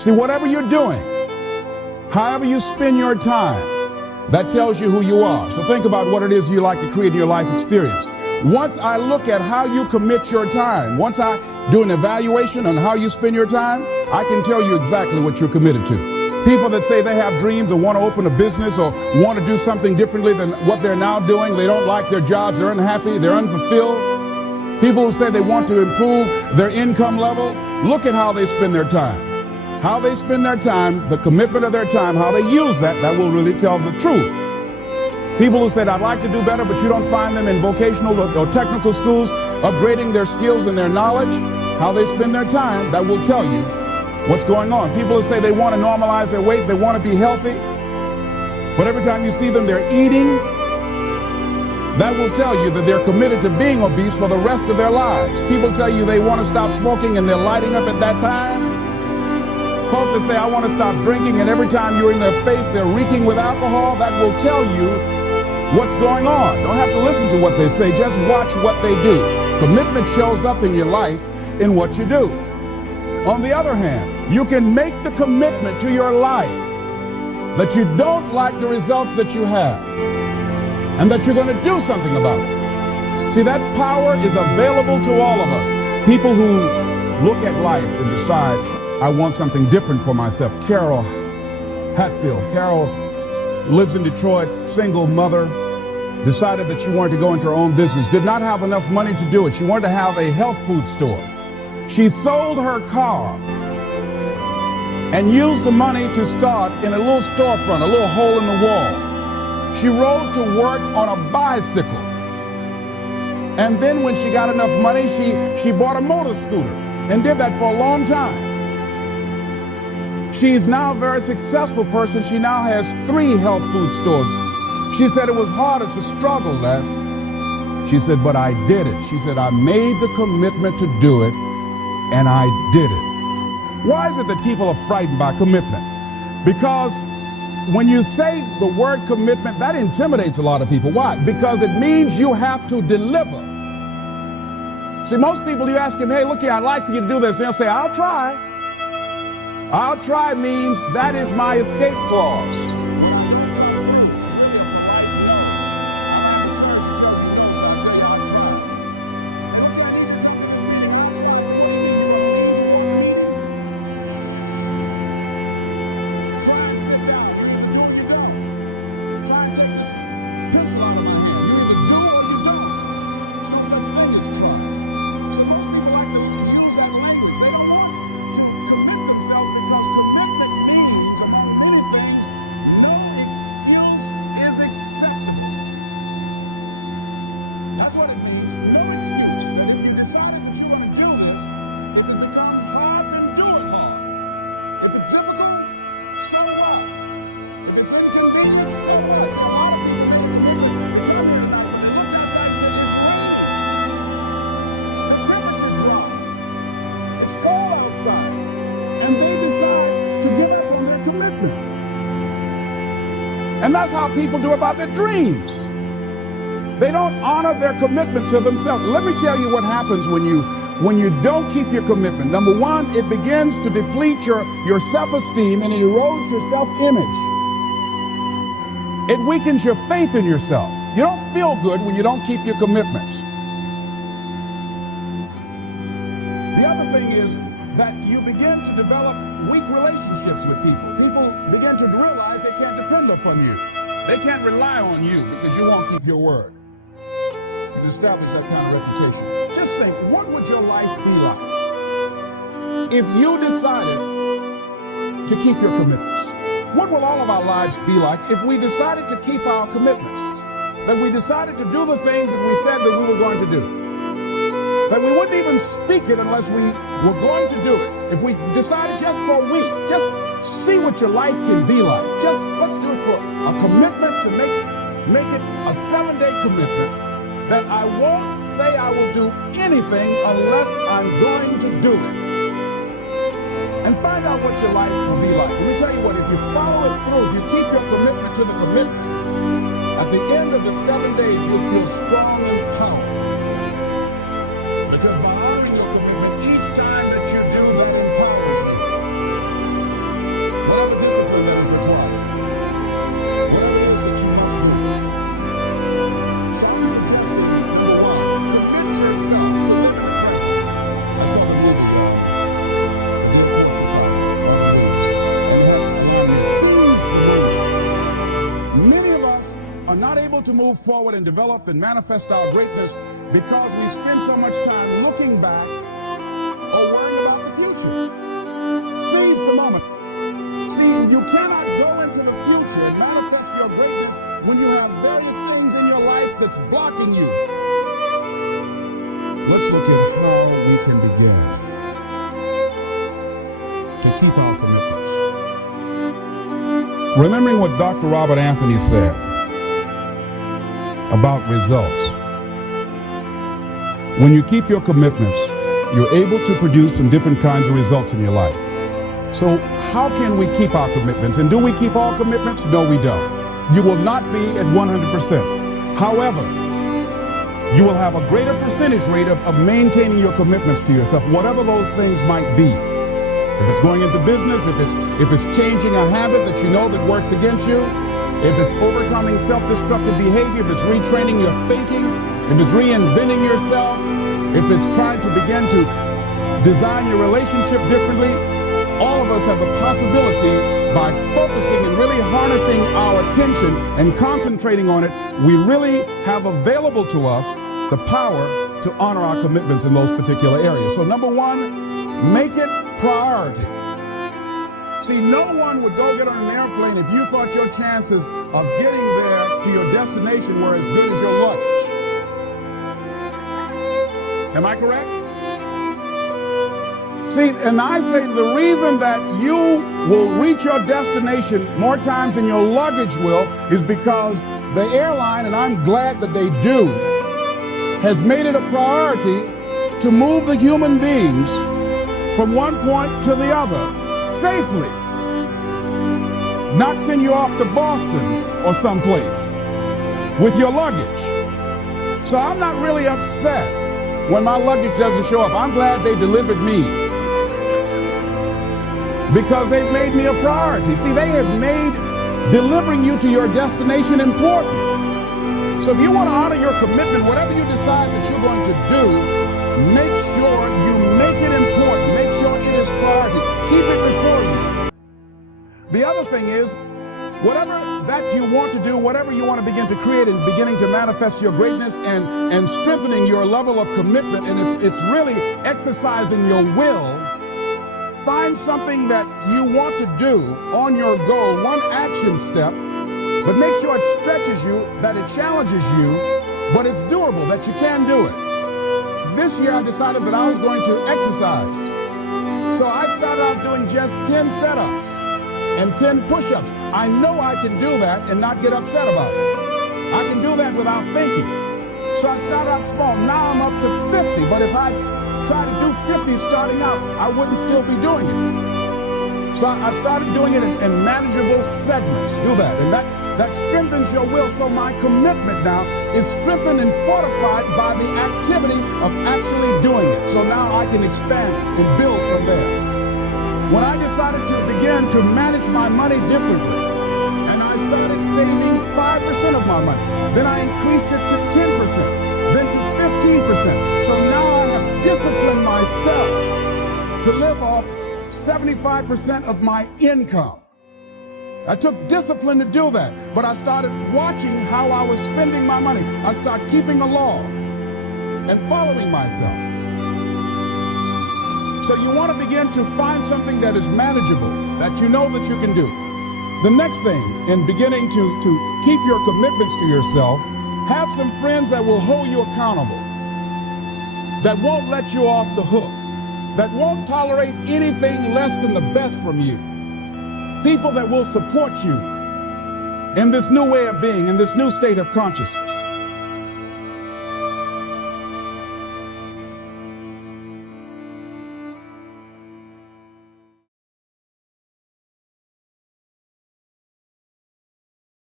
See, whatever you're doing, however you spend your time, that tells you who you are. So think about what it is you like to create in your life experience. Once I look at how you commit your time, once I do an evaluation on how you spend your time, I can tell you exactly what you're committed to. People that say they have dreams or want to open a business or want to do something differently than what they're now doing, they don't like their jobs, they're unhappy, they're unfulfilled. People who say they want to improve their income level, look at how they spend their time. How they spend their time, the commitment of their time, how they use that will really tell the truth. People who said, I'd like to do better, but you don't find them in vocational or technical schools, upgrading their skills and their knowledge, how they spend their time, that will tell you what's going on. People who say they want to normalize their weight, they want to be healthy, but every time you see them, they're eating, that will tell you that they're committed to being obese for the rest of their lives. People tell you they want to stop smoking and they're lighting up at that time. Folks that say, I want to stop drinking, and every time you're in their face, they're reeking with alcohol, that will tell you what's going on. Don't have to listen to what they say, just watch what they do. Commitment shows up in your life in what you do. On the other hand, you can make the commitment to your life that you don't like the results that you have and that you're going to do something about it. See, that power is available to all of us. People who look at life and decide, I want something different for myself. Carol Hatfield. Carol lives in Detroit, single mother, decided that she wanted to go into her own business, did not have enough money to do it. She wanted to have a health food store. She sold her car and used the money to start in a little storefront, a little hole in the wall. She rode to work on a bicycle. And then when she got enough money, she bought a motor scooter and did that for a long time. She's now a very successful person. She now has 3 health food stores. She said it was hard, it's a struggle, Les. She said, but I did it. She said, I made the commitment to do it, and I did it. Why is it that people are frightened by commitment? Because when you say the word commitment, that intimidates a lot of people. Why? Because it means you have to deliver. See, most people, you ask them, hey, look here, I'd like for you to do this. They'll say, I'll try. I'll try means that is my escape clause. And they decide to give up on their commitment. And that's how people do about their dreams. They don't honor their commitment to themselves. Let me tell you what happens when you don't keep your commitment. Number one, it begins to deplete your self-esteem and it erodes your self-image. It weakens your faith in yourself. You don't feel good when you don't keep your commitments. The other thing is that you begin to develop weak relationships with people. People begin to realize they can't depend upon you. They can't rely on you because you won't keep your word. You establish that kind of reputation. Just think, what would your life be like if you decided to keep your commitments? What will all of our lives be like if we decided to keep our commitments? That we decided to do the things that we said that we were going to do? That we wouldn't even speak it unless we were going to do it. If we decided just for a week, just see what your life can be like. Just let's do it for a commitment to make it a 7-day commitment that I won't say I will do anything unless I'm going to do it. And find out what your life will be like. Let me tell you what, if you follow it through, if you keep your commitment to the commitment, at the end of the 7 days, you'll feel strong and powerful. Because by honoring your commitment each time that you do, that empowers you. forward and develop and manifest our greatness because we spend so much time looking back or worrying about the future. Seize the moment. See, you cannot go into the future and manifest your greatness when you have various things in your life that's blocking you. Let's look at how we can begin to keep our commitments. Remembering what Dr. Robert Anthony said about results. When you keep your commitments, you're able to produce some different kinds of results in your life. So how can we keep our commitments? And do we keep all commitments? No, we don't. You will not be at 100%. However, you will have a greater percentage rate of maintaining your commitments to yourself, whatever those things might be. If it's going into business, if it's changing a habit that you know that works against you, if it's overcoming self-destructive behavior, if it's retraining your thinking, if it's reinventing yourself, if it's trying to begin to design your relationship differently, all of us have the possibility, by focusing and really harnessing our attention and concentrating on it, we really have available to us the power to honor our commitments in those particular areas. So number one, make it priority. See, no one would go get on an airplane if you thought your chances of getting there to your destination were as good as your luggage. Am I correct? See, and I say the reason that you will reach your destination more times than your luggage will is because the airline, and I'm glad that they do, has made it a priority to move the human beings from one point to the other safely. Not send you off to Boston or someplace with your luggage. So I'm not really upset when my luggage doesn't show up. I'm glad they delivered me because they've made me a priority. See, they have made delivering you to your destination important. So if you want to honor your commitment, whatever you decide that you're going to do, make sure you make it important. Make sure it is priority. Keep it before you. The other thing is, whatever that you want to do, whatever you want to begin to create and beginning to manifest your greatness and strengthening your level of commitment, and it's really exercising your will. Find something that you want to do on your goal, one action step, but make sure it stretches you, that it challenges you, but it's doable, that you can do it. This year I decided that I was going to exercise. So I started out doing just 10 setups and 10 push-ups. I know I can do that and not get upset about it. I can do that without thinking. So I started out small. Now I'm up to 50, but if I try to do 50 starting out, I wouldn't still be doing it. So I started doing it in manageable segments. Do that. And that strengthens your will. So my commitment now is strengthened and fortified by the activity of actually doing it. So now I can expand and build from there. When I decided to begin to manage my money differently, and I started saving 5% of my money, then I increased it to 10%, then to 15%. So now I have disciplined myself to live off 75% of my income. I took discipline to do that, but I started watching how I was spending my money. I started keeping a log and following myself. So you want to begin to find something that is manageable, that you know that you can do. The next thing, in beginning to keep your commitments to yourself, have some friends that will hold you accountable, that won't let you off the hook, that won't tolerate anything less than the best from you. People that will support you in this new way of being, in this new state of consciousness.